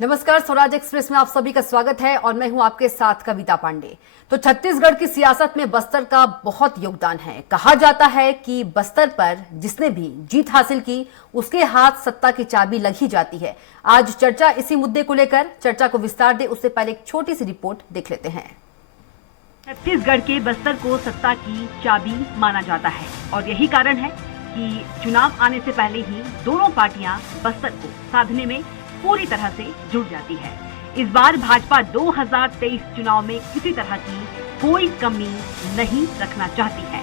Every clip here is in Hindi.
नमस्कार, स्वराज एक्सप्रेस में आप सभी का स्वागत है और मैं हूं आपके साथ कविता पांडे। तो छत्तीसगढ़ की सियासत में बस्तर का बहुत योगदान है। कहा जाता है कि बस्तर पर जिसने भी जीत हासिल की उसके हाथ सत्ता की चाबी लग ही जाती है। आज चर्चा इसी मुद्दे को लेकर, चर्चा को विस्तार दे उससे पहले एक छोटी सी रिपोर्ट देख लेते हैं। छत्तीसगढ़ के बस्तर को सत्ता की चाबी माना जाता है और यही कारण है कि चुनाव आने से पहले ही दोनों पार्टियां बस्तर को साधने में पूरी तरह से जुट जाती है। इस बार भाजपा 2023 चुनाव में किसी तरह की कोई कमी नहीं रखना चाहती है।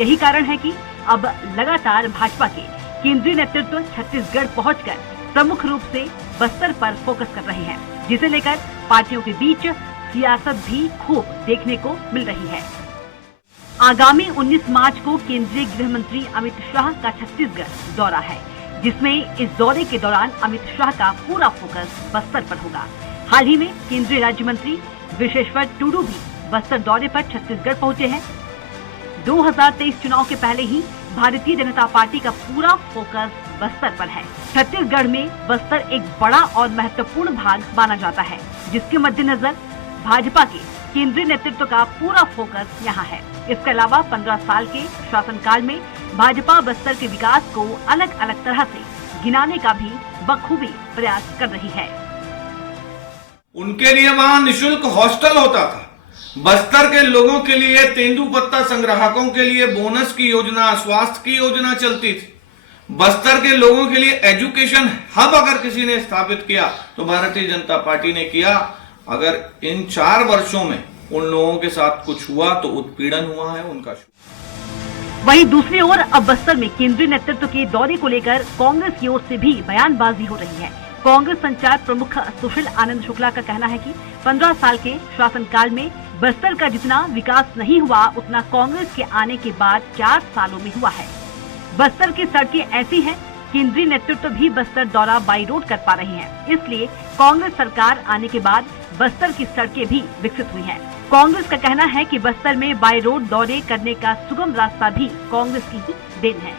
यही कारण है कि अब लगातार भाजपा के केंद्रीय नेतृत्व छत्तीसगढ़ पहुंचकर प्रमुख रूप से बस्तर पर फोकस कर रहे हैं, जिसे लेकर पार्टियों के बीच सियासत भी खूब देखने को मिल रही है। आगामी 19 मार्च को केंद्रीय गृह मंत्री अमित शाह का छत्तीसगढ़ दौरा है, जिसमें इस दौरे के दौरान अमित शाह का पूरा फोकस बस्तर पर होगा। हाल ही में केंद्रीय राज्य मंत्री विशेश्वर टूडू भी बस्तर दौरे पर छत्तीसगढ़ पहुंचे हैं। 2023 चुनाव के पहले ही भारतीय जनता पार्टी का पूरा फोकस बस्तर पर है। छत्तीसगढ़ में बस्तर एक बड़ा और महत्वपूर्ण भाग माना जाता है, जिसके मद्देनजर भाजपा के केंद्रीय नेतृत्व का पूरा फोकस यहाँ है। इसके अलावा 15 साल के शासनकाल में भाजपा बस्तर के विकास को अलग अलग तरह से गिनाने का भी बखूबी प्रयास कर रही है। उनके लिए वहां निशुल्क हॉस्टल होता था। बस्तर के लोगों के लिए तेंदुपत्ता संग्राहकों के लिए बोनस की योजना, स्वास्थ्य की योजना चलती थी। बस्तर के लोगों के लिए एजुकेशन हब अगर किसी ने स्थापित किया तो भारतीय जनता पार्टी ने किया। अगर इन 4 वर्षों में उन लोगों के साथ कुछ हुआ तो उत्पीड़न हुआ है उनका। वहीं दूसरी ओर अब बस्तर में केंद्रीय नेतृत्व के दौरे को लेकर कांग्रेस की ओर से भी बयानबाजी हो रही है। कांग्रेस संचार प्रमुख सुशील आनंद शुक्ला का कहना है कि 15 साल के शासनकाल में बस्तर का जितना विकास नहीं हुआ उतना कांग्रेस के आने के बाद 4 सालों में हुआ है। बस्तर की सड़कें ऐसी हैं, केंद्रीय नेतृत्व भी बस्तर दौरा बाई रोड कर पा रही है। इसलिए कांग्रेस सरकार आने के बाद बस्तर की सड़कें भी विकसित हुई हैं। कांग्रेस का कहना है कि बस्तर में बाय रोड दौरे करने का सुगम रास्ता भी कांग्रेस की ही देन है।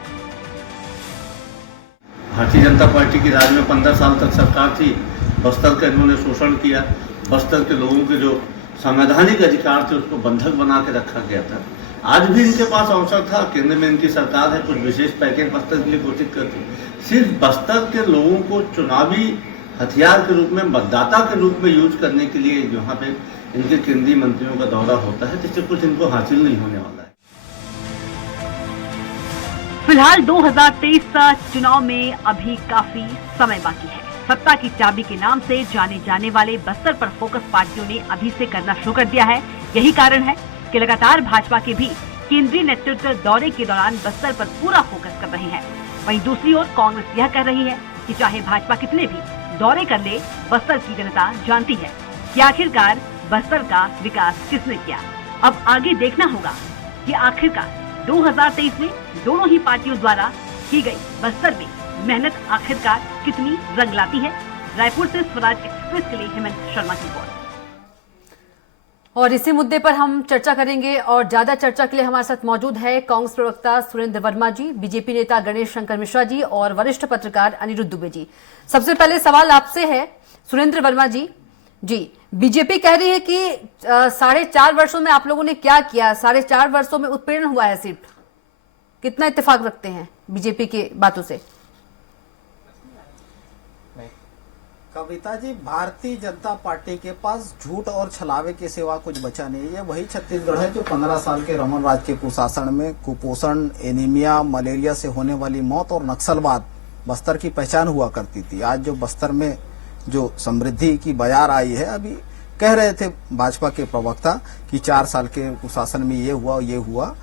भारतीय जनता पार्टी की राज में 15 साल तक सरकार थी। बस्तर का इन्होंने शोषण किया। बस्तर के लोगों के जो संवैधानिक अधिकार थे उसको बंधक बना के रखा गया था। आज भी इनके पास अवसर था, केंद्र में इनकी सरकार है, कुछ विशेष पैकेज बस्तर के लिए घोषित करती। सिर्फ बस्तर के लोगों को चुनावी हथियार के रूप में, मतदाता के रूप में यूज करने के लिए यहाँ पे इनके केंद्रीय मंत्रियों का दौरा होता है, जिससे कुछ इनको हासिल नहीं होने वाला है। फिलहाल 2023 चुनाव में अभी काफी समय बाकी है। सत्ता की चाबी के नाम से जाने जाने वाले बस्तर पर फोकस पार्टियों ने अभी से करना शुरू कर दिया है। यही कारण है कि लगातार भाजपा के भी केंद्रीय नेतृत्व दौरे के दौरान बस्तर पर पूरा फोकस कर रहे हैं। वहीं दूसरी ओर कांग्रेस यह कह रही है कि चाहे भाजपा कितने भी दौरे कर ले, बस्तर की जनता जानती है कि आखिरकार बस्तर का विकास किसने किया। अब आगे देखना होगा कि आखिरकार 2023 में दोनों ही पार्टियों द्वारा की गई बस्तर में मेहनत आखिरकार कितनी रंग लाती है। रायपुर से स्वराज एक्सप्रेस के लिए हेमंत शर्मा की रिपोर्ट। और इसी मुद्दे पर हम चर्चा करेंगे और ज्यादा चर्चा के लिए हमारे साथ मौजूद है कांग्रेस प्रवक्ता सुरेंद्र वर्मा जी, बीजेपी नेता गणेश शंकर मिश्रा जी और वरिष्ठ पत्रकार अनिरुद्ध दुबे जी। सबसे पहले सवाल आपसे है सुरेंद्र वर्मा जी, बीजेपी कह रही है कि 4.5 वर्षों में आप लोगों ने क्या किया? 4.5 वर्षों में उत्पीड़न हुआ है सिर्फ। कितना इत्तेफाक रखते हैं बीजेपी की बातों से? कविता जी, भारतीय जनता पार्टी के पास झूठ और छलावे के सिवा कुछ बचा नहीं है। वही छत्तीसगढ़ है जो 15 साल के रमन राज के कुशासन में कुपोषण, एनीमिया, मलेरिया से होने वाली मौत और नक्सलवाद बस्तर की पहचान हुआ करती थी। आज जो बस्तर में जो समृद्धि की बयार आई है, अभी कह रहे थे भाजपा के प्रवक्ता कि 4 साल के कुशासन में ये हुआ।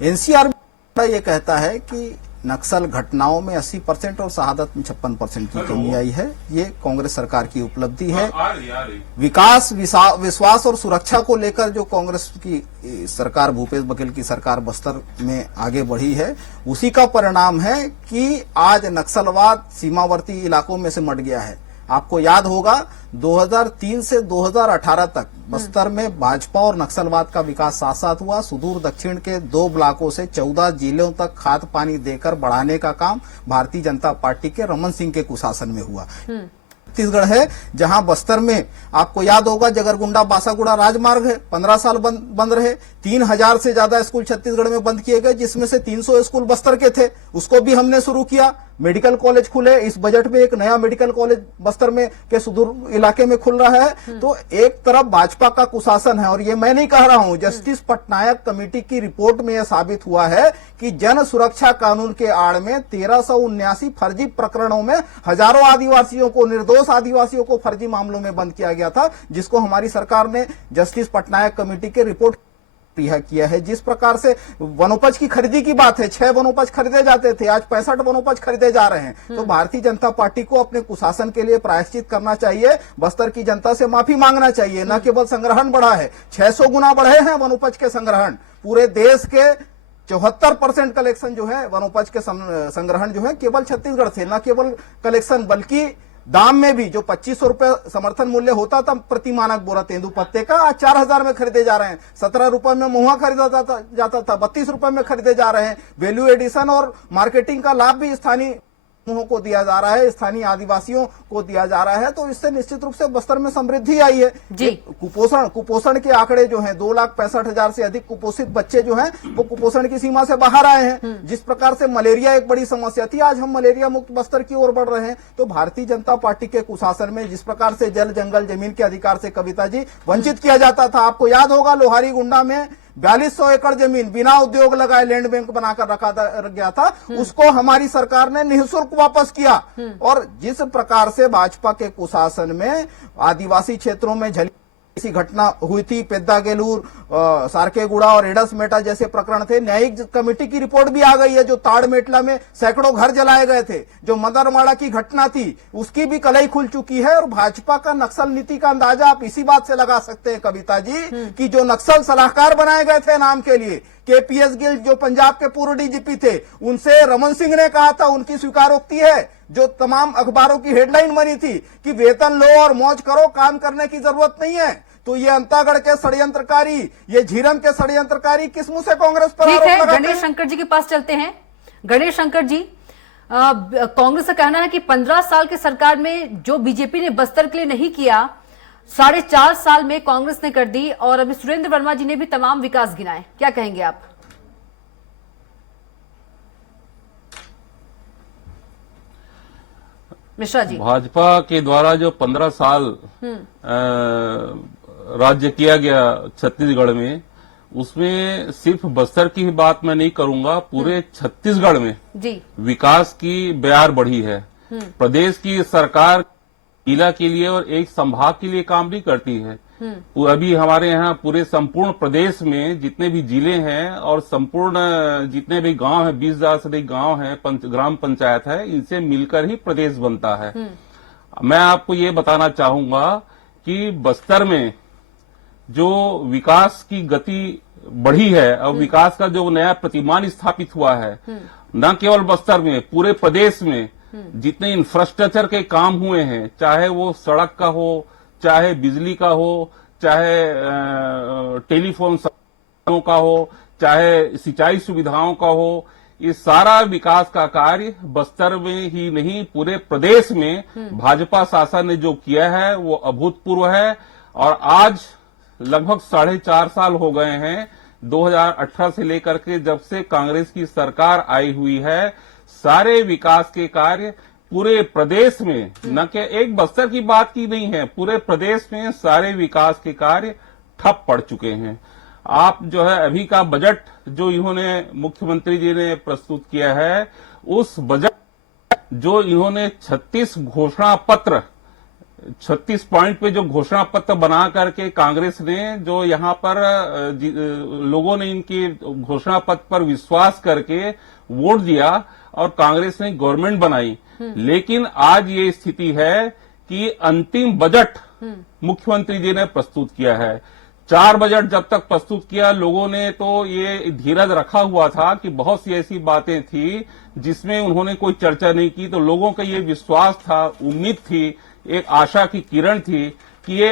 एनसीआर ये कहता है कि नक्सल घटनाओं में 80% और शहादत में 56% की कमी आई है। ये कांग्रेस सरकार की उपलब्धि है। विकास, विश्वास और सुरक्षा को लेकर जो कांग्रेस की सरकार, भूपेश बघेल की सरकार बस्तर में आगे बढ़ी है, उसी का परिणाम है कि आज नक्सलवाद सीमावर्ती इलाकों में से मट गया है। आपको याद होगा 2003 से 2018 तक बस्तर में भाजपा और नक्सलवाद का विकास साथ साथ हुआ। सुदूर दक्षिण के 2 ब्लॉकों से 14 जिलों तक खाद पानी देकर बढ़ाने का काम भारतीय जनता पार्टी के रमन सिंह के कुशासन में हुआ। छत्तीसगढ़ है, जहां बस्तर में आपको याद होगा जगरगुंडा बासागुड़ा राजमार्ग है, 15 साल बंद रहे। 3000 से ज्यादा स्कूल छत्तीसगढ़ में बंद किए गए, जिसमें से 300 स्कूल बस्तर के थे, उसको भी हमने शुरू किया। मेडिकल कॉलेज खुले, इस बजट में एक नया मेडिकल कॉलेज बस्तर में के सुदूर इलाके में खुल रहा है। तो एक तरफ भाजपा का कुशासन है, और ये मैं नहीं कह रहा हूं, जस्टिस पटनायक कमेटी की रिपोर्ट में यह साबित हुआ है कि जन सुरक्षा कानून के आड़ में 1379 फर्जी प्रकरणों में हजारों आदिवासियों को, निर्दोष आदिवासियों को फर्जी मामलों में बंद किया गया था, जिसको हमारी सरकार ने जस्टिस पटनायक कमेटी के रिपोर्ट रिहा किया है। जिस प्रकार से वनोपज की खरीदी की बात है, 6 वनोपज खरीदे जाते थे, आज 65 वनोपज खरीदे जा रहे हैं। तो भारतीय जनता पार्टी को अपने कुशासन के लिए प्रायश्चित करना चाहिए, बस्तर की जनता से माफी मांगना चाहिए। न केवल संग्रहण बढ़ा है, 600 गुना बढ़े हैं वनोपज के संग्रहण। पूरे देश के 74% कलेक्शन जो है वनोपज के संग्रहण जो है केवल छत्तीसगढ़ से, न केवल कलेक्शन बल्कि दाम में भी जो 2500 रुपए समर्थन मूल्य होता था प्रति मानक बोरा तेंदू पत्ते का, आज 4000 में खरीदे जा रहे हैं। 17 रुपए में महुआ खरीदा जाता था, 32 रुपए में खरीदे जा रहे हैं। वैल्यू एडिशन और मार्केटिंग का लाभ भी स्थानीय समूहों को दिया जा रहा है, स्थानीय आदिवासियों को दिया जा रहा है। तो इससे निश्चित रूप से बस्तर में समृद्धि आई है जी। कुपोषण के आंकड़े जो हैं 2,65,000 से अधिक कुपोषित बच्चे जो हैं वो कुपोषण की सीमा से बाहर आए हैं। जिस प्रकार से मलेरिया एक बड़ी समस्या थी, आज हम मलेरिया मुक्त बस्तर की ओर बढ़ रहे हैं। तो भारतीय जनता पार्टी के कुशासन में जिस प्रकार से जल जंगल जमीन के अधिकार से कविता जी वंचित किया जाता था, आपको याद होगा लोहारी गुंडा में 4200 एकड़ जमीन बिना उद्योग लगाए लैंड बैंक बनाकर रख गया था, उसको हमारी सरकार ने निःशुल्क वापस किया। और जिस प्रकार से भाजपा के कुशासन में आदिवासी क्षेत्रों में ऐसी घटना हुई थी, पेद्दा गेलूर, सारकेगुड़ा और एडस मेटा जैसे प्रकरण थे, न्यायिक कमेटी की रिपोर्ट भी आ गई है। जो ताड़ मेटला में सैकड़ों घर जलाए गए थे, जो मदरमाड़ा की घटना थी, उसकी भी कलई खुल चुकी है। और भाजपा का नक्सल नीति का अंदाजा आप इसी बात से लगा सकते हैं कविता जी, कि जो नक्सल सलाहकार बनाए गए थे नाम के लिए, केपीएस गिल जो पंजाब के पूर्व डीजीपी थे, उनसे रमन सिंह ने कहा था, उनकी स्वीकारोक्ति है जो तमाम अखबारों की हेडलाइन बनी थी कि वेतन लो और मौज करो, काम करने की जरूरत नहीं है। तो ये अंतागढ़ के षड्यंत्रकारी, ये झीरम के षड्यंत्रकारी किस मुंह से कांग्रेस पर ठीक आरोप है, लगाते हैं? गणेश शंकर जी के पास चलते हैं। गणेश शंकर जी, कांग्रेस का कहना है कि 15 साल की सरकार में जो बीजेपी ने बस्तर के लिए नहीं किया, 4.5 साल में कांग्रेस ने कर दी, और अभी सुरेंद्र वर्मा जी ने भी तमाम विकास गिनाए। क्या कहेंगे आप? मिश्रा जी, भाजपा के द्वारा जो 15 साल राज्य किया गया छत्तीसगढ़ में, उसमें सिर्फ बस्तर की ही बात मैं नहीं करूंगा, पूरे छत्तीसगढ़ में जी विकास की बयार बढ़ी है। प्रदेश की सरकार जिला के लिए और एक संभाग के लिए काम भी करती है। अभी हमारे यहाँ पूरे संपूर्ण प्रदेश में जितने भी जिले हैं और संपूर्ण जितने भी गांव हैं, 20,000 से अधिक गांव हैं, ग्राम पंचायत है, इनसे मिलकर ही प्रदेश बनता है। मैं आपको ये बताना चाहूंगा कि बस्तर में जो विकास की गति बढ़ी है और विकास का जो नया प्रतिमान स्थापित हुआ है, न केवल बस्तर में, पूरे प्रदेश में जितने इंफ्रास्ट्रक्चर के काम हुए हैं, चाहे वो सड़क का हो, चाहे बिजली का हो, चाहे टेलीफोन का हो, चाहे सिंचाई सुविधाओं का हो, इस सारा विकास का कार्य बस्तर में ही नहीं पूरे प्रदेश में भाजपा शासन ने जो किया है वो अभूतपूर्व है। और आज लगभग 4.5 साल हो गए हैं 2018 से लेकर के जब से कांग्रेस की सरकार आई हुई है, सारे विकास के कार्य पूरे प्रदेश में, न कि एक बस्तर की बात की नहीं है, पूरे प्रदेश में सारे विकास के कार्य ठप पड़ चुके हैं। आप जो है अभी का बजट जो इन्होंने मुख्यमंत्री जी ने प्रस्तुत किया है, उस बजट जो इन्होंने 36 घोषणा पत्र 36 पॉइंट पे जो घोषणा पत्र बना करके कांग्रेस ने जो यहाँ पर लोगों ने इनके घोषणा पत्र पर विश्वास करके वोट दिया और कांग्रेस ने गवर्नमेंट बनाई। लेकिन आज ये स्थिति है कि अंतिम बजट मुख्यमंत्री जी ने प्रस्तुत किया है। 4 बजट जब तक प्रस्तुत किया, लोगों ने तो ये धीरज रखा हुआ था कि बहुत सी ऐसी बातें थी जिसमें उन्होंने कोई चर्चा नहीं की, तो लोगों का ये विश्वास था, उम्मीद थी, एक आशा की किरण थी कि ये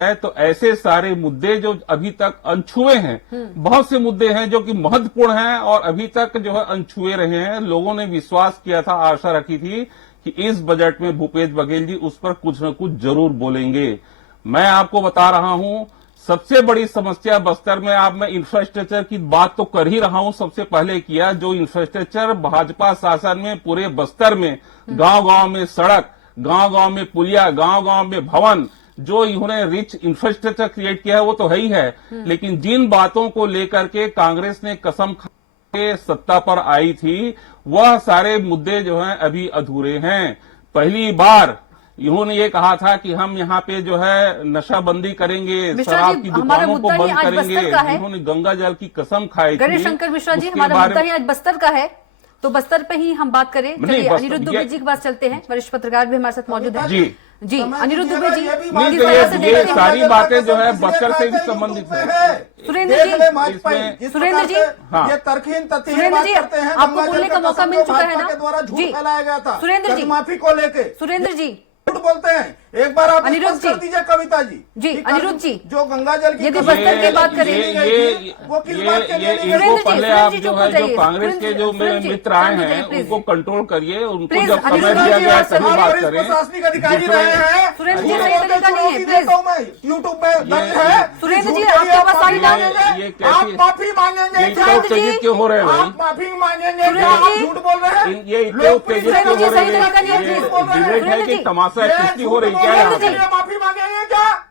है। तो ऐसे सारे मुद्दे जो अभी तक अनछुए हैं, बहुत से मुद्दे हैं जो कि महत्वपूर्ण हैं और अभी तक जो है अनछुए रहे हैं। लोगों ने विश्वास किया था, आशा रखी थी कि इस बजट में भूपेश बघेल जी उस पर कुछ न कुछ जरूर बोलेंगे। मैं आपको बता रहा हूं, सबसे बड़ी समस्या बस्तर में, आप मैं इंफ्रास्ट्रक्चर की बात तो कर ही रहा हूं, सबसे पहले किया जो इंफ्रास्ट्रक्चर भाजपा शासन में पूरे बस्तर में गांव गांव में सड़क, गांव गांव में पुलिया, गांव गांव में भवन, जो इन्होंने रिच इंफ्रास्ट्रक्चर क्रिएट किया है वो तो है ही है। लेकिन जिन बातों को लेकर के कांग्रेस ने कसम खा के सत्ता पर आई थी, वह सारे मुद्दे जो हैं अभी अधूरे हैं। पहली बार इन्होंने ये कहा था कि हम यहाँ पे जो है नशाबंदी करेंगे, मिश्रा शराब जी, की हमारा दुकानों को मुद्दा ही बंद आज करेंगे। बस्तर का है। इन्होंने गंगा जल की कसम खाई थी। गणेश शंकर मिश्रा जी, उसके हमारा बारे मुद्दा में- ही आज बस्तर का है, तो बस्तर पे ही हम बात करें। नहीं, चलिए बस्तर- अनिरुद्ध दुबे ये- जी के पास चलते हैं, वरिष्ठ पत्रकार भी हमारे साथ मौजूद है। जी जी अनिरुद्ध दुबे जी, नहीं, किस तो तरह से ये देखते हैं? सारी बातें जो है बस्तर से भी संबंधित है। सुरेंद्र जी, सुरेंद्र जी, हाँ। ये तर्कहीन तथ्य सुरेंद्र जी, करते हैं, आपको गंगा जल बोलने का मौका कसम मिल को चुका है भाजपा ना? के द्वारा झूठ जी। फैलाया गया था सुरेंद्र जी। कर्जमाफी को लेके सुरेंद्र जी, झूठ बोलते हैं। एक बार आप अनिरुद्ध स्पष्ट कर जी। दीजिए कविता जी। जी, कि अनिरुद्ध जी। जो गंगा जल की यदि कसम बस्तर की बात करें- वो किस बात के लिए ली गई? सुरेंद्र इनको जी, पहले सुरेंद्र आप जी, जो चुप है हो जो जाइए। कांग्रेस के जो मेरे सुरेंद्र जी, मित्र आए शांत हो हैं जाइए, प्लीज। उनको कंट्रोल करिए, उनको प्लीज, जब समय अनिरुद्ध दिया जी, गया आप तभी सवाल बात और इस करें। प्रशासनिक अधिकारी दूसरे- रहे हैं। सुरेंद्र जी, झूठ सही बोल के तरीका नहीं है, चुनौती प्लीज। देता हूं मैं। यूट्यूब पे दर्ज है। सुरेंद्र जी, झूठ के लिए आपके आप पास माफी आई ना? मांगेंगे? ये कैसी- आप माफी मांगेंगे ये क्या? इतना सुरेंद्र जी, उत्तेजित क्यों हो रहे हैं भाई? आप माफी मांगेंगे सुरेंद्र क्या? आप जी, झूठ बोल रहे हैं? ये इतने लोग उत्तेजित पुलिस क्यों हो सुरेंद्र जी, रहे सही तरीका नहीं है, हैं? ये प्लीज। डिबेट है सुरेंद्र कि जी। तमाशा ये कुश्ती हो झूठ रही बोल क्या रहे यहाँ हैं, पे? इसलिए माफी मांगेंगे क्या?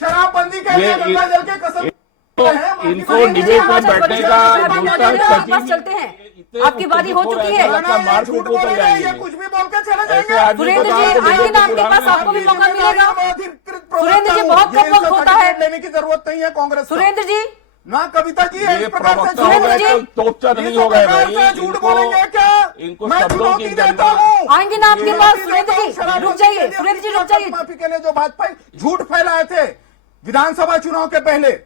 शराबबंदी के लिए ये- गंगा जल के कसम तो माफी इनको मांगेंगे डिबेट क्या? में बैठने का आपके पास चलते हैं, आपकी बारी हो चुकी है। ना, ये झूठ बोल रहे हैं, ये कुछ भी बोल के चले जाएंगे। सुरेंद्र जी, आएंगे ना आपके पास, आपको भी मौका मिलेगा। सुरेंद्र जी, बहुत कम वक्त होता है। लेने की जरूरत नहीं है कांग्रेस को। सुरेंद्र जी, ना कविता जी ये इस प्रकार से प्रवक्ता हो सुरेंद्र गए जी। तो तोपचा नहीं इस हो गए प्रकार भाई। से झूठ बोलेंगे क्या? इनको मैं शब्दों चुनौती की देता गंगा- हूं। आएंगे ना आपके पास। सुरेंद्र जी, शराबबंदी रुक जाइए, के लिए सुरेंद्र जी, रुक जाइए। माफी के लिए जो भाजपा झूठ फैलाए थे विधानसभा चुनाव के पहले,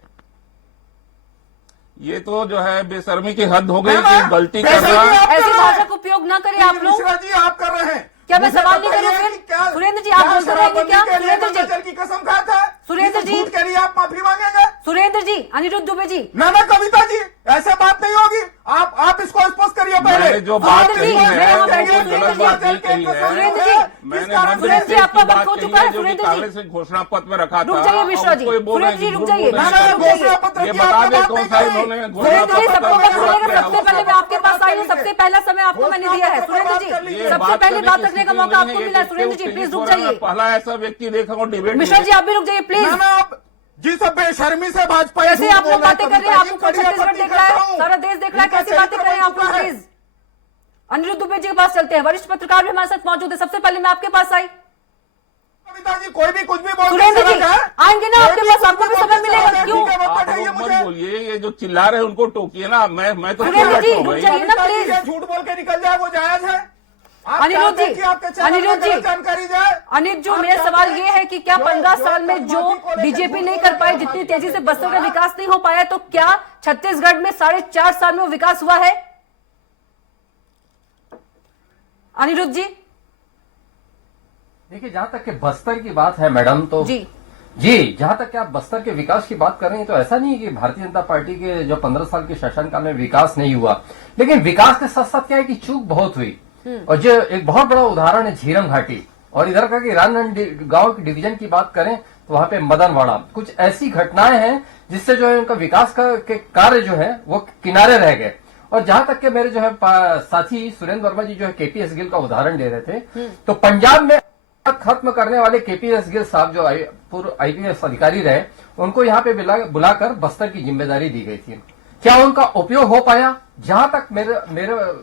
ये तो जो है बेशर्मी की हद हो गई है कि ना? गलती कर बेशर्मी रहा आप कर ऐसी रहे भाषा हैं। का उपयोग ना करें आप लोग। मिश्रा जी आप कर रहे हैं। क्या मैं मुझे सवाल नहीं बताइए करूं कि फिर? क्या- सुरेंद्र जी, आप क्या बोलते रहेंगे क्या? शराबबंदी के लिए सुरेंद्र जी। गंगा जल की कसम खाता है? सुरेंद्र इस जी। झूठ के लिए आप माफी मांगेंगे? सुरेंद्र जी, अनिरुद्ध दुबे जी, ना कविता जी, ऐसे बात नहीं होगी। आप इसको स्पष्ट करिए पहले। मैंने जो बात सुरेंद्र जी, कही मैं है यहाँ वो बैठे हूँ, गलत सुरेंद्र बात जी। नहीं कही है। सुरेंद्र जी, मैंने कारण मध्य सुरेंद्र जी, प्रदेश आपका की वक्त बात हो कही चुका है, है, जो कि सुरेंद्र जी। कांग्रेस ने घोषणा पत्र में रखा रुक था। जाइए मिश्रा अब जी, कोई बोल रहा है सुरेंद्र जी, कि रुक झूठ जाइए। बोल रहे ना, हैं। रुक जाइए। घोषणा पत्र ये की बता आपने दें बात कौन नहीं सा कही। इन्होंने सुरेंद्र जी, सबको पत्र वक्त मिलेगा। रखा सबसे है। पहले मैं आपके पास आई हूँ, सबसे पहला समय आपको मैंने दिया है। सुरेंद्र जी, ये सबसे बात पहले करने बात की रखने का स्थिति मौका नहीं आपको है। मिला है। ये सुरेंद्र जी, उत्तेजित प्लीज हो रुक रहे हैं। जाइए। पहला ऐसा व्यक्ति देखा हूँ डिबेट मिश्रा जी, आप भी रुक जाइए प्लीज। ना आप जिस बेशर्मी से भाजपा कैसे आप लोग बातें कर रहे हैं? आपको छत्तीसगढ़ देख रहा है, सारा देश देख रहा है, कैसी बातें कर रहे हैं आप लोग? प्लीज अनिरुद्ध दुबे जी के पास चलते हैं, वरिष्ठ पत्रकार भी हमारे साथ मौजूद है। सबसे पहले मैं आपके पास आई। कविता जी कोई भी कुछ भी बोल सुरेंद्र जी, आएंगे ना आपके पास, आपको भी समय मिलेगा। क्यों? आप लोग मत बोलिए, ये जो चिल्ला रहे हैं उनको टोकिए ना। मैं तो सुरेंद्र जी, बैठा हूँ रुक भाई। जाइए ना प्लीज। झूठ बोल के निकल जाए वो जायज है? आप अनिरुद्ध चाहते हैं जी, कि आपके चैनल में अनिरुद्ध जी, गलत जानकारी जाए? अनिल जो आप मेरा चाहते सवाल हैं ये है कि क्या जो- 15 जो साल में जो कर्जमाफी को लेकर बीजेपी झूठ नहीं बोल कर रहे पाई, हैं, जितनी आपकी तेजी से सरकार बस्तर का विकास नहीं हो पाया, तो क्या छत्तीसगढ़ में 4.5 साल में वो विकास हुआ है? अनिरुद्ध जी। देखिए, जहां तक कि बस्तर की बात है मैडम, तो जी जहां तक कि आप बस्तर के विकास की बात कर रहे हैं, तो ऐसा नहीं है कि भारतीय जनता पार्टी के जो 15 साल के शासनकाल में विकास नहीं हुआ, लेकिन विकास के साथ साथ क्या है कि चूक बहुत हुई। और जो एक बहुत बड़ा उदाहरण है झीरम घाटी, और इधर का कि रानगंज गांव की डिवीजन की बात करें तो वहां पे मदनवाड़ा, कुछ ऐसी घटनाएं हैं जिससे जो है उनका विकास के कार्य जो है वो किनारे रह गए। और जहां तक के मेरे जो है साथी सुरेंद्र वर्मा जी जो है केपीएस गिल का उदाहरण दे रहे थे, तो पंजाब में खत्म करने वाले केपीएस गिल साहब जो पूर्व आईपीएस अधिकारी रहे, उनको यहाँ पे बुलाकर बस्तर की जिम्मेदारी दी गई थी। क्या उनका उपयोग हो पाया? जहां तक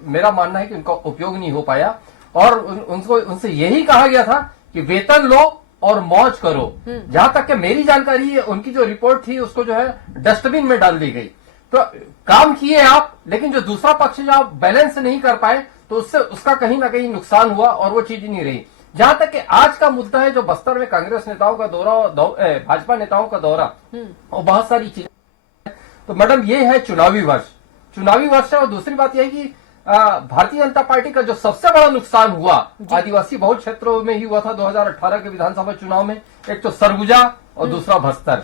मेरा मानना है कि उनका उपयोग नहीं हो पाया, और उनसे यही कहा गया था कि वेतन लो और मौज करो। जहां तक कि मेरी जानकारी है, उनकी जो रिपोर्ट थी उसको जो है डस्टबिन में डाल दी गई। तो काम किए आप, लेकिन जो दूसरा पक्ष जो आप बैलेंस नहीं कर पाए, तो उससे उसका कहीं ना कहीं नुकसान हुआ और वो चीज नहीं रही। जहां तक कि आज का मुद्दा है जो बस्तर में कांग्रेस नेताओं का दौरा, भाजपा नेताओं का दौरा और बहुत सारी चीजें, तो मैडम ये है चुनावी वर्ष है। और दूसरी बात यह है कि भारतीय जनता पार्टी का जो सबसे बड़ा नुकसान हुआ आदिवासी बहुल क्षेत्रों में ही हुआ था 2018 के विधानसभा चुनाव में। एक तो सरगुजा और दूसरा बस्तर।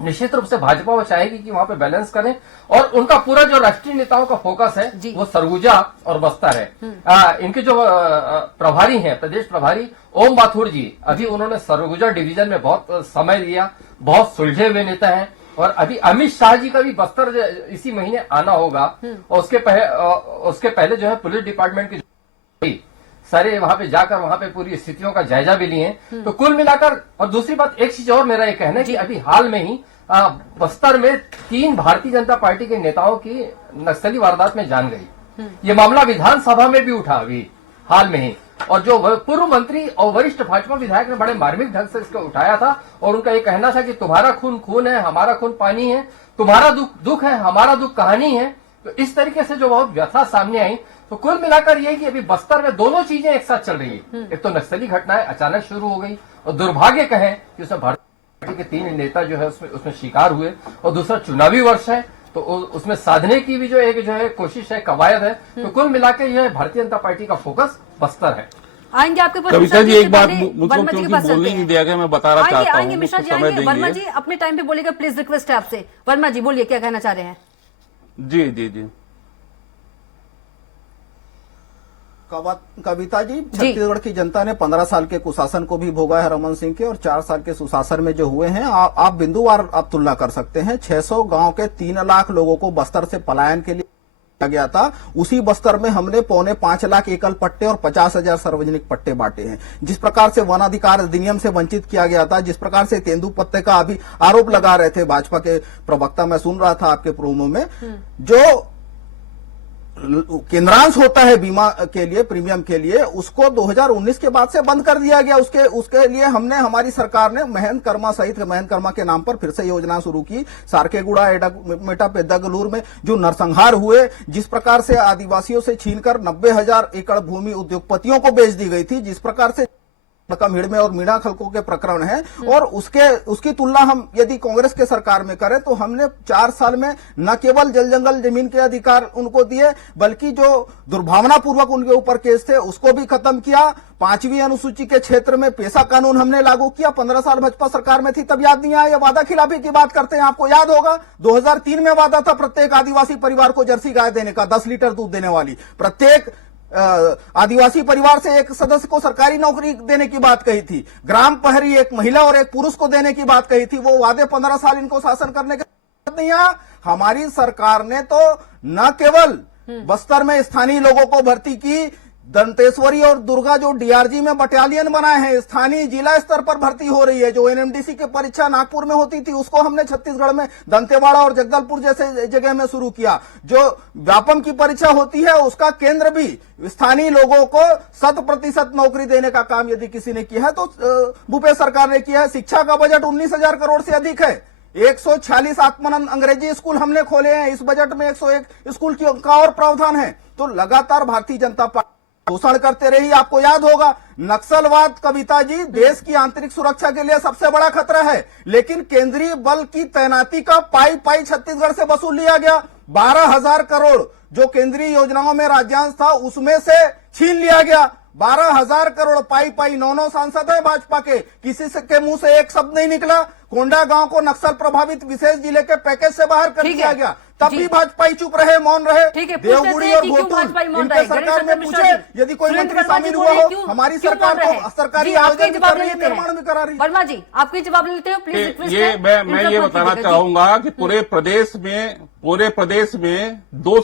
निश्चित रूप से भाजपा वो चाहेगी कि वहां पे बैलेंस करें और उनका पूरा जो राष्ट्रीय नेताओं का फोकस है वो सरगुजा और बस्तर है। इनके जो प्रभारी हैं, प्रदेश प्रभारी ओम माथुर जी, अभी उन्होंने सरगुजा डिवीजन में बहुत समय दिया, बहुत सुलझे हुए नेता हैं। और अभी अमित शाह जी का भी बस्तर इसी महीने आना होगा और उसके पहले जो है पुलिस डिपार्टमेंट की सारे वहां पे जाकर वहां पे पूरी स्थितियों का जायजा भी लिए। तो कुल मिलाकर, और दूसरी बात एक चीज और मेरा ये कहना है कि अभी हाल में ही बस्तर में 3 भारतीय जनता पार्टी के नेताओं की नक्सली वारदात में जान गई। ये मामला विधानसभा में भी उठा अभी हाल में ही, और जो पूर्व मंत्री और वरिष्ठ भाजपा विधायक ने बड़े मार्मिक ढंग से इसको उठाया था और उनका ये कहना था कि तुम्हारा खून खून है, हमारा खून पानी है, तुम्हारा दुख दुख है, हमारा दुख कहानी है। तो इस तरीके से जो बहुत व्यथा सामने आई, तो कुल मिलाकर ये कि अभी बस्तर में दोनों चीजें एक साथ चल रही है। एक तो नक्सली घटनाएं अचानक शुरू हो गई और दुर्भाग्य कहें कि उसमें भारतीय पार्टी के 3 नेता जो है उसमें शिकार हुए, और दूसरा चुनावी वर्ष है तो उसमें साधने की भी जो है कोशिश है, कवायद है। तो कुल मिलाकर यह भारतीय जनता पार्टी का फोकस बस्तर है। आएंगे आपके पास कविता जी, एक बात मुझको वर्मा जी के पास बोलने नहीं दिया गया, मैं बता रहा चाहता हूँ। आएंगे मिश्रा जी, आएंगे। वर्मा जी अपने टाइम पे बोलेगा, प्लीज रिक्वेस्ट है आपसे। वर्मा जी बोलिए, क्या कहना चाह रहे हैं? जी जी जी कविता जी, छत्तीसगढ़ की जनता ने 15 साल के कुशासन को भी भोगा है रमन सिंह के, और 4 साल के सुशासन में जो हुए हैं, आप बिंदुवार आप तुलना कर सकते हैं। 600 गांव के 3 लाख लोगों को बस्तर से पलायन के लिए किया गया था। उसी बस्तर में हमने 4.25 लाख एकल पट्टे और 50,000 सार्वजनिक पट्टे बांटे हैं। जिस प्रकार से वन अधिकार अधिनियम से वंचित किया गया था, जिस प्रकार से तेंदुपत्ते का अभी आरोप लगा रहे थे भाजपा के प्रवक्ता, मैं सुन रहा था आपके प्रोमो में, जो केंद्रांश होता है बीमा के लिए, प्रीमियम के लिए, उसको 2019 के बाद से बंद कर दिया गया। उसके लिए हमने, हमारी सरकार ने महंत कर्मा सहित महंत कर्मा के नाम पर फिर से योजना शुरू की। सारकेगुड़ा, एडामेटा, पेद्दागलूर में जो नरसंहार हुए, जिस प्रकार से आदिवासियों से छीनकर 90,000 एकड़ भूमि उद्योगपतियों को बेच दी गई थी, जिस प्रकार से हिड़ में और मीणा खलको के प्रकरण है, और उसकी तुलना हम यदि कांग्रेस के सरकार में करें तो हमने 4 साल में न केवल जल जंगल जमीन के अधिकार उनको दिए, बल्कि जो दुर्भावनापूर्वक उनके ऊपर केस थे उसको भी खत्म किया। 5वीं अनुसूची के क्षेत्र में पेशा कानून हमने लागू किया। 15 साल भाजपा सरकार में थी तब याद नहीं आया। वादा खिलाफी की बात करते हैं, आपको याद होगा 2003 में वादा था प्रत्येक आदिवासी परिवार को जर्सी गाय देने का, 10 लीटर दूध देने वाली। प्रत्येक आदिवासी परिवार से एक सदस्य को सरकारी नौकरी देने की बात कही थी। ग्राम प्रहरी एक महिला और एक पुरुष को देने की बात कही थी। वो वादे 15 साल इनको शासन करने के नहीं आया। हमारी सरकार ने तो न केवल बस्तर में स्थानीय लोगों को भर्ती की, दंतेश्वरी और दुर्गा जो डीआरजी में बटालियन बनाए हैं, स्थानीय जिला स्तर पर भर्ती हो रही है। जो एनएमडीसी की परीक्षा नागपुर में होती थी उसको हमने छत्तीसगढ़ में दंतेवाड़ा और जगदलपुर जैसे जगह में शुरू किया। जो व्यापम की परीक्षा होती है उसका केंद्र भी स्थानीय लोगों को 100% नौकरी देने का काम यदि किसी ने किया है तो भूपेश सरकार ने किया है। शिक्षा का बजट 19,000 करोड़ से अधिक है। 146 आत्मानंद अंग्रेजी स्कूल हमने खोले हैं। इस बजट में 101 स्कूल का और प्रावधान है। तो लगातार भारतीय जनता पार्टी शोषण करते रही। आपको याद होगा नक्सलवाद, कविता जी, देश की आंतरिक सुरक्षा के लिए सबसे बड़ा खतरा है, लेकिन केंद्रीय बल की तैनाती का पाई छत्तीसगढ़ से वसूल लिया गया। 12,000 करोड़ जो केंद्रीय योजनाओं में राज्यांश था उसमें से छीन लिया गया। 12,000 करोड़ पाई 9 सांसद है भाजपा के, किसी के मुंह से एक शब्द नहीं निकला। कोंडा गांव को नक्सल प्रभावित विशेष जिले के पैकेज से बाहर कर दिया गया, तब भी भाजपा चुप रहे, मौन रहे। देवगुड़ी और घोटूल इनके सरकार में पूछे यदि कोई मंत्री शामिल हुआ हो, हमारी सरकार को सरकारी आयोजन कर रही है, निर्माण भी करा रही है। वर्मा जी आपके जवाब लेते हो प्लीज। मैं ये बताना चाहूंगा कि पूरे प्रदेश में 2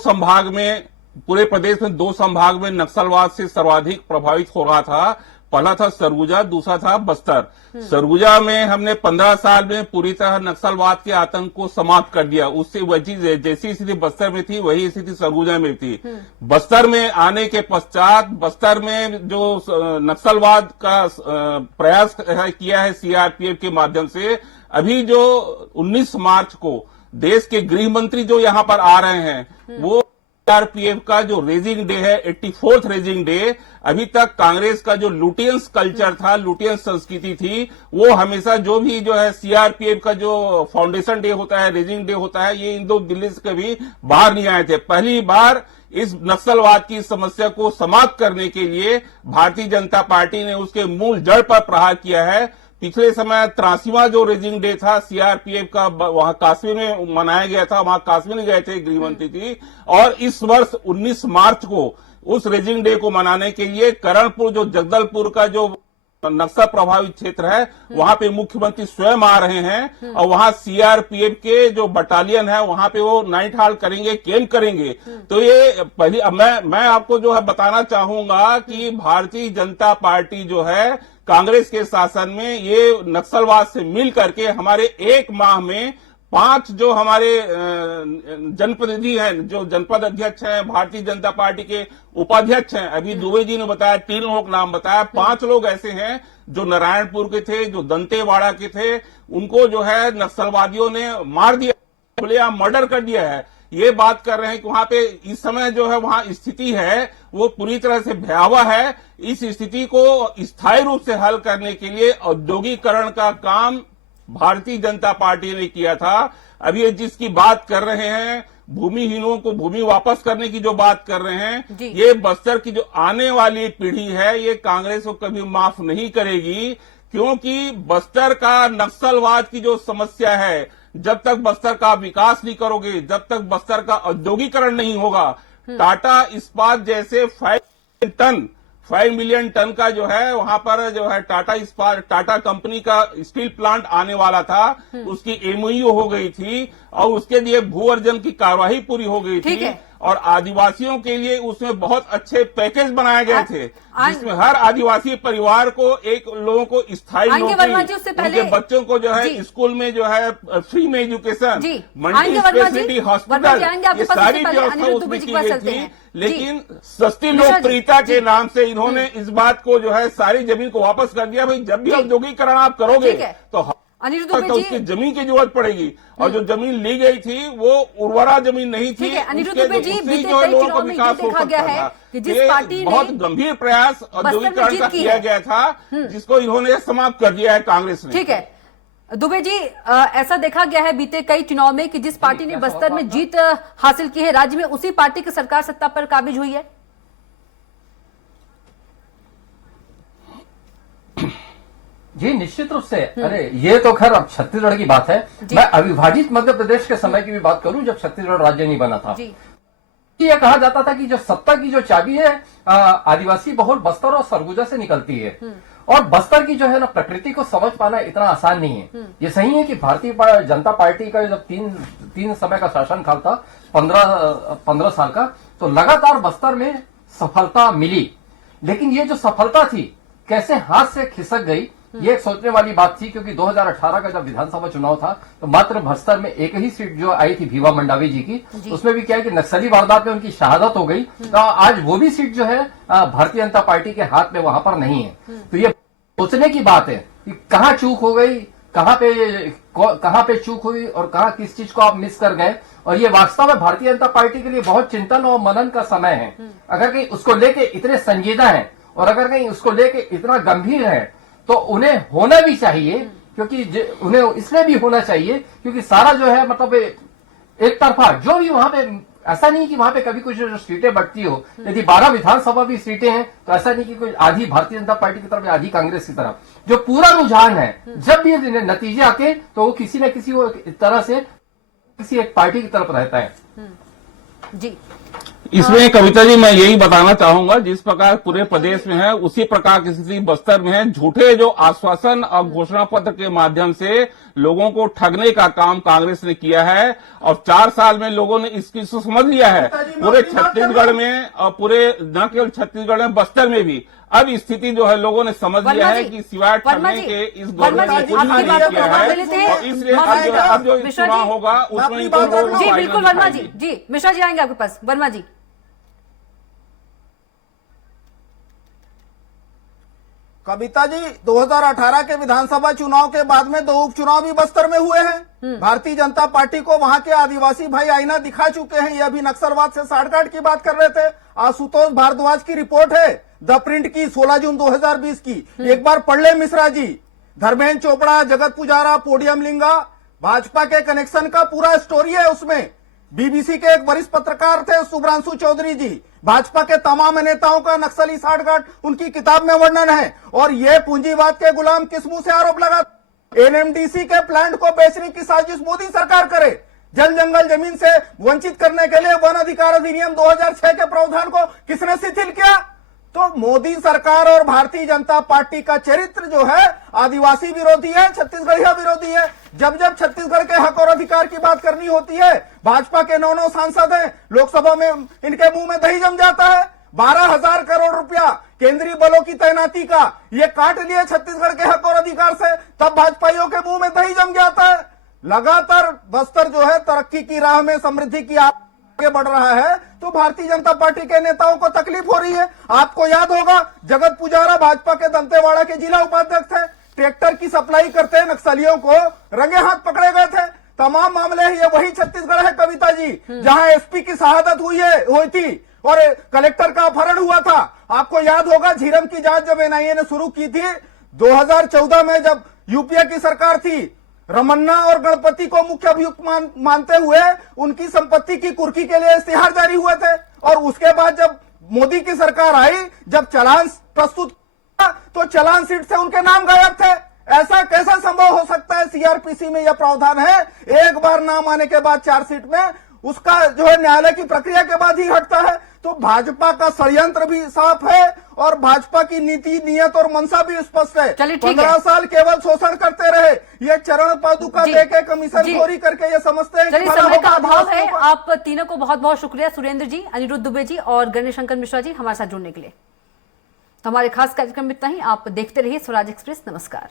संभाग में नक्सलवाद से सर्वाधिक प्रभावित हो रहा था। पहला था सरगुजा, दूसरा था बस्तर। सरगुजा में हमने 15 साल में पूरी तरह नक्सलवाद के आतंक को समाप्त कर दिया। उससे वही जैसी स्थिति बस्तर में थी वही स्थिति सरगुजा में थी। बस्तर में आने के पश्चात बस्तर में जो नक्सलवाद का प्रयास किया है सीआरपीएफ के माध्यम से, अभी जो 19 मार्च को देश के गृह मंत्री जो यहां पर आ रहे हैं, वो सीआरपीएफ का जो रेजिंग डे है, 84th रेजिंग डे, अभी तक कांग्रेस का जो लुटियंस कल्चर था, लुटियंस संस्कृति थी, वो हमेशा जो भी जो है सीआरपीएफ का जो फाउंडेशन डे होता है, रेजिंग डे होता है, ये इन 2 दिल्ली से कभी बाहर नहीं आए थे। पहली बार इस नक्सलवाद की समस्या को समाप्त करने के लिए भारतीय जनता पार्टी ने उसके मूल जड़ पर प्रहार किया है। पिछले समय 83वां जो रेजिंग डे था सीआरपीएफ का, वहां काश्मीर में मनाया गया था, वहां काश्मीर गए थे गृहमंत्री जी, और इस वर्ष 19 मार्च को उस रेजिंग डे को मनाने के लिए करणपुर, जो जगदलपुर का जो नक्सल प्रभावित क्षेत्र है, वहां पे मुख्यमंत्री स्वयं आ रहे हैं और वहां सीआरपीएफ के जो बटालियन है वहां पे वो नाइट हॉल्ट करेंगे, कैंप करेंगे। तो ये पहली मैं आपको जो है बताना चाहूंगा कि भारतीय जनता पार्टी जो है कांग्रेस के शासन में ये नक्सलवाद से मिल करके हमारे एक माह में 5 जो हमारे जनप्रतिनिधि हैं, जो जनपद अध्यक्ष हैं, भारतीय जनता पार्टी के उपाध्यक्ष हैं, अभी दुबे जी ने बताया 3 लोग नाम बताया, 5 लोग ऐसे हैं जो नारायणपुर के थे, जो दंतेवाड़ा के थे, उनको जो है नक्सलवादियों ने मार दिया, खुलेआम मर्डर कर दिया है। ये बात कर रहे हैं कि वहां पे इस समय जो है वहां स्थिति है वो पूरी तरह से भयावह है। इस स्थिति को स्थायी रूप से हल करने के लिए औद्योगिकरण का काम भारतीय जनता पार्टी ने किया था। अभी ये जिसकी बात कर रहे हैं, भूमिहीनों को भूमि वापस करने की जो बात कर रहे हैं, ये बस्तर की जो आने वाली पीढ़ी है ये कांग्रेस को कभी माफ नहीं करेगी, क्योंकि बस्तर का नक्सलवाद की जो समस्या है, जब तक बस्तर का विकास नहीं करोगे, जब तक बस्तर का औद्योगिकरण नहीं होगा, टाटा इस्पात जैसे 5 मिलियन टन का जो है वहां पर जो है टाटा कंपनी का स्टील प्लांट आने वाला था, उसकी एमओयू हो गई थी और उसके लिए भू अर्जन की कार्यवाही पूरी हो गई थी और आदिवासियों के लिए उसमें बहुत अच्छे पैकेज बनाए गए थे, जिसमें हर आदिवासी परिवार को लोगों को स्थायी नौकरी, उनके बच्चों को जो है स्कूल में जो है फ्री में एजुकेशन, मल्टी स्पेशलिटी हॉस्पिटल, ये सारी व्यवस्था उसमें की गई थी। लेकिन सस्ती लोकप्रियता के नाम से इन्होंने इस बात को जो है सारी जमीन को वापस कर दिया। भाई जब भी औद्योगिकरण आप करोगे तो तो उसकी जमीन की जरूरत पड़ेगी, और जो जमीन ली गई थी वो उर्वरा जमीन नहीं थी। अनिरुद्ध दुबे जी, बीते कई चुनाव में ये देखा गया है कि जिस पार्टी ने बहुत गंभीर प्रयास औद्योगिकरण का किया गया था, जिसको इन्होंने समाप्त कर दिया है कांग्रेस ने। ठीक है दुबे जी, ऐसा देखा गया है बीते कई चुनाव में कि जिस पार्टी ने बस्तर में जीत हासिल की है, राज्य में उसी पार्टी की सरकार सत्ता पर काबिज हुई है। जी निश्चित रूप से। अरे ये तो खैर अब छत्तीसगढ़ की बात है। मैं अविभाजित मध्य प्रदेश के समय की भी बात करूं, जब छत्तीसगढ़ राज्य नहीं बना था, ये कहा जाता था कि जो सत्ता की जो चाबी है आदिवासी बहुल बस्तर और सरगुजा से निकलती है, और बस्तर की जो है ना प्रकृति को समझ पाना इतना आसान नहीं है। ये सही है कि भारतीय जनता पार्टी का जब तीन समय का शासन काल था 15 साल का, तो लगातार बस्तर में सफलता मिली, लेकिन ये जो सफलता थी कैसे हाथ से खिसक गई, ये एक सोचने वाली बात थी। क्योंकि 2018 का जब विधानसभा चुनाव था तो मात्र बस्तर में एक ही सीट जो आई थी भीमा मंडावी जी की, उसमें भी क्या है कि नक्सली वारदात में उनकी शहादत हो गई, तो आज वो भी सीट जो है भारतीय जनता पार्टी के हाथ में वहां पर नहीं है। तो ये सोचने की बात है कि कहाँ चूक हो गई, कहाँ पे चूक हुई और कहाँ किस चीज को आप मिस कर गए, और ये वास्तव में भारतीय जनता पार्टी के लिए बहुत चिंतन और मनन का समय है। अगर कहीं उसको लेके इतने संजीदा है और अगर कहीं उसको लेके इतना गंभीर है तो उन्हें होना भी चाहिए, क्योंकि उन्हें इसलिए भी होना चाहिए क्योंकि सारा जो है मतलब एक तरफा जो भी वहां पे, ऐसा नहीं कि वहां पे कभी कुछ सीटें बढ़ती हो, यदि 12 विधानसभा भी सीटें हैं तो ऐसा नहीं कि कोई आधी भारतीय जनता पार्टी की तरफ या आधी कांग्रेस की तरफ। जो पूरा रुझान है जब भी नतीजे आते तो वो किसी न किसी तरह से किसी एक पार्टी की तरफ रहता है। जी इसमें कविता जी मैं यही बताना चाहूंगा, जिस प्रकार पूरे प्रदेश में है उसी प्रकार की स्थिति बस्तर में है। झूठे जो आश्वासन और घोषणा पत्र के माध्यम से लोगों को ठगने का काम कांग्रेस ने किया है, और 4 साल में लोगों ने इसकी समझ लिया है पूरे छत्तीसगढ़ में, और पूरे न केवल छत्तीसगढ़ में बस्तर में भी अब स्थिति जो है लोगों ने समझ लिया है कि सिवाय ठगने के इस गवर्नमेंट ने कुछ भी नहीं किया है, और इसलिए अब जो चुनाव होगा उसमें जी बिल्कुल वर्मा जी मिश्रा जी आएंगे आपके पास। वर्मा जी, कविता जी, 2018 के विधानसभा चुनाव के बाद में 2 उपचुनाव भी बस्तर में हुए हैं। भारतीय जनता पार्टी को वहां के आदिवासी भाई आईना दिखा चुके हैं। ये अभी नक्सलवाद से साठगांठ की बात कर रहे थे। आशुतोष भारद्वाज की रिपोर्ट है द प्रिंट की 16 जून 2020 की, एक बार पढ़ ले मिश्रा जी। धर्मेंद्र चोपड़ा, जगत पुजारा, पोडियम लिंगा, भाजपा के कनेक्शन का पूरा स्टोरी है उसमें। बीबीसी के एक वरिष्ठ पत्रकार थे शुभ्रांशु चौधरी जी, भाजपा के तमाम नेताओं का नक्सली साठगांठ उनकी किताब में वर्णन है। और ये पूंजीवाद के गुलाम किस मुंह से आरोप लगा एनएमडीसी के प्लांट को बेचने की साजिश मोदी सरकार करे, जल जंगल जमीन से वंचित करने के लिए वन अधिकार अधिनियम 2006 के प्रावधान को किसने शिथिल किया? तो मोदी सरकार और भारतीय जनता पार्टी का चरित्र जो है आदिवासी विरोधी है, छत्तीसगढ़िया विरोधी है। जब जब छत्तीसगढ़ के हक और अधिकार की बात करनी होती है, भाजपा के 9 सांसद हैं, लोकसभा में इनके मुंह में दही जम जाता है। 12,000 करोड़ रुपया केंद्रीय बलों की तैनाती का ये काट लिए छत्तीसगढ़ के हक और अधिकार से, तब भाजपाइयों के मुंह में दही जम जाता है। लगातार बस्तर जो है तरक्की की राह में, समृद्धि की आगे बढ़ रहा है, तो भारतीय जनता पार्टी के नेताओं को तकलीफ हो रही है। आपको याद होगा जगत पुजारा भाजपा के दंतेवाड़ा के जिला उपाध्यक्ष थे, ट्रैक्टर की सप्लाई करते नक्सलियों को रंगे हाथ पकड़े गए थे। तमाम मामले ये वही छत्तीसगढ़ है कविता जी, जहां एसपी की शहादत हुई थी और कलेक्टर का अपहरण हुआ था। आपको याद होगा झीरम की जांच जब एनआईए ने शुरू की थी 2014 में, जब यूपीए की सरकार थी, रमन्ना और गणपति को मुख्य अभियुक्त मानते हुए उनकी संपत्ति की कुर्की के लिए इश्तिहार जारी हुए थे। और उसके बाद जब मोदी की सरकार आई, जब चालान प्रस्तुत किया, तो चालान शीट से उनके नाम गायब थे। ऐसा कैसा संभव हो सकता है? सीआरपीसी में यह प्रावधान है, एक बार नाम आने के बाद चार्जशीट में उसका जो है न्यायालय की प्रक्रिया के बाद ही हटता है। तो भाजपा का षड्यंत्र भी साफ है और भाजपा की नीति, नियत और मंशा भी स्पष्ट है। 15 साल केवल शोषण करते रहे, ये चरण पादुका देके कमीशन खोरी करके ये समझते हैं। चलिए, समय का अभाव है। आप तीनों को बहुत बहुत शुक्रिया, सुरेंद्र जी, अनिरुद्ध दुबे जी और गणेश शंकर मिश्रा जी, हमारे साथ जुड़ने के लिए। तो हमारे खास कार्यक्रम में इतना ही। आप देखते रहिए स्वराज एक्सप्रेस। नमस्कार।